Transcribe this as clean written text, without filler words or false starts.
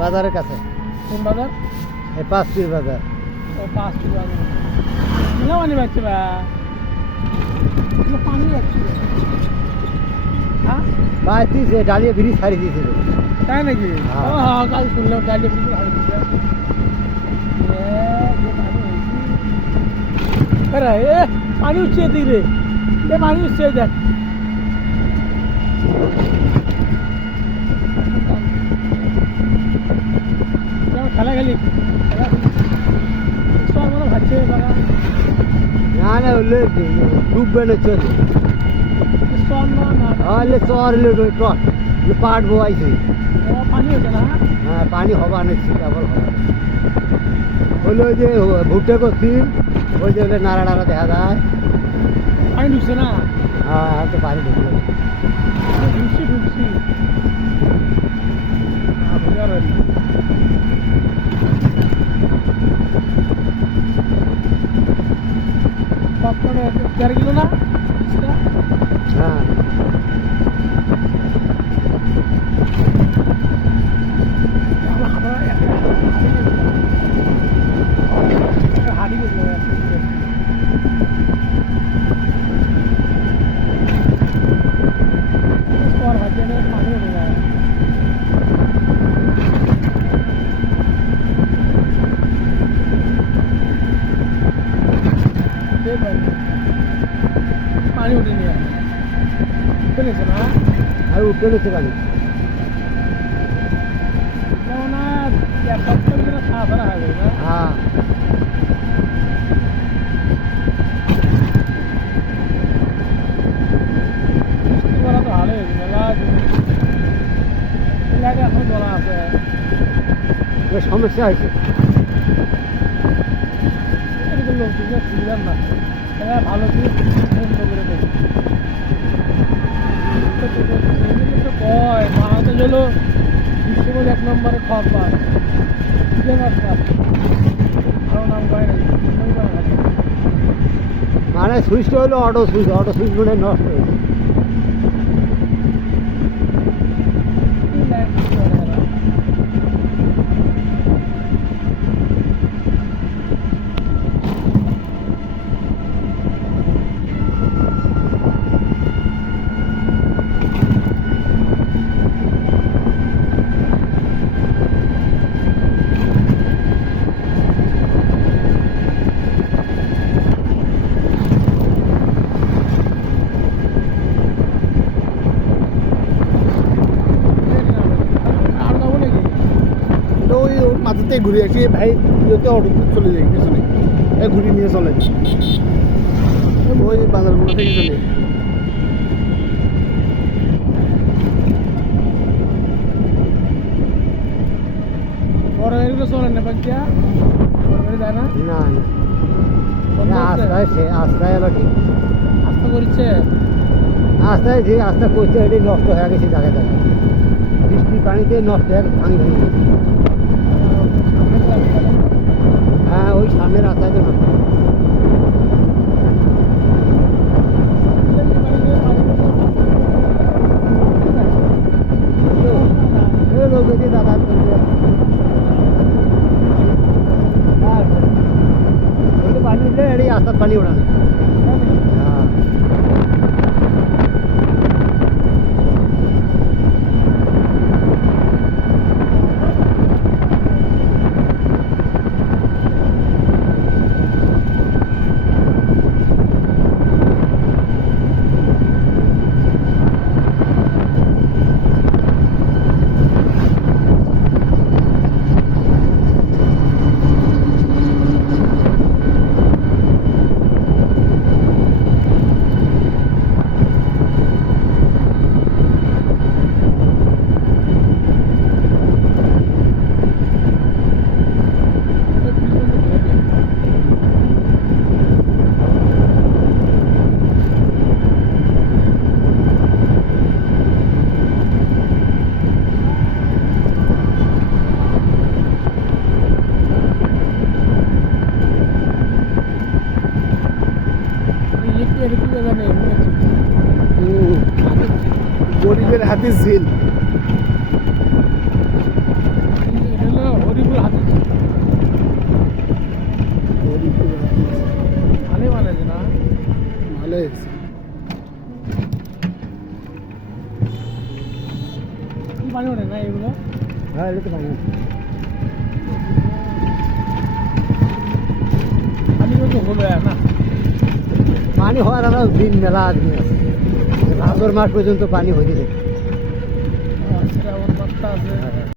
বাজারের কাছে। কোন বাজার? এই 5 পীর বাজার। ও 5 পীর বাজার। কিলো পানি পাচ্ছে বা? কিলো পানি পাচ্ছে। হ্যাঁ? ভাই দিছে ডালিয়া ব্রিজ ছাড়ি দিয়েছিল। তাই নাকি? হ্যাঁ। ও হ্যাঁ কাল শুনলাম ডালিয়া ব্রিজ ছাড়ি দিয়েছে। अरे ये पानी उच्चे धीरे ये पानी उच्चे जा খেলা খেলি মানে ভাবছে না না হলে ডুববে না চলে হলে চর টট পাট বোয়াইছে পানি হচ্ছে না হ্যাঁ পানি হবা নিচ্ছে কেবল হবা হলো ওই যে ভুট্টা করছি ওই যে নাড়া নাড়া দেখা যায় পানি ঢুকছে না হ্যাঁ তো পানি ঢুকলো ঢুকছি ঢুকছি তেরো কিলো না হ্যাঁ হাড়ি গেছিল পানি উঠে যায় পানি উঠেনি উঠে নিয়েছে না আর উঠে নিচ্ছে পানি না এক সপ্তাহ ভিতরে সাফ হারা হয়ে যাবে না হ্যাঁ বলা তো ভালো হয়েছে মেলা এলাকা এখন বলা আছে সমস্যা হয়েছে এরকম লোক সুবিধার না ভালো করে বন্ধ করে দেবে কয় বাংলাদেশ হলো বিশ্বের 1 নম্বরে ঠক বাস ভালো নাম কয় না মানে সুইচটা হলো অটো সুইচ মনে হয় নষ্ট হয়েছে ওই মাথাতে ঘুরে আসি ভাই যেতে অটো চলে যাই পেছনে ঘুরিয়ে নিয়ে চলে ওই বাজারগুলো থেকে চলে বড় গাড়িগুলো চলে না বাচ্চা বড় গাড়ি যায় না না আস্তায় এলো ঠিক আস্তে করছে আস্তায় যে আস্তা করছে এটি নষ্ট হয়ে গেছে জায়গায় জায়গায় বৃষ্টির পানিতে নষ্ট হয়ে ভাঙি ভাঙি হ্যাঁ ওই সামনের রাস্তায় তো নষ্ট লোক যদি যাতায়াত করবে পানি উঠলে এটি আস্তার পানি ওঠানো হ্যাঁ চলে এসেছে। পানি ওঠে না এগুলো? হ্যাঁ এগুলো তো পানি পানি কিন্তু হলো না। পানি হওয়ার আরো দিন মেলা দিন আছে, ভাদর মাস পর্যন্ত পানি হয়ে যায়। শ্রাবণ মাসটা আছে।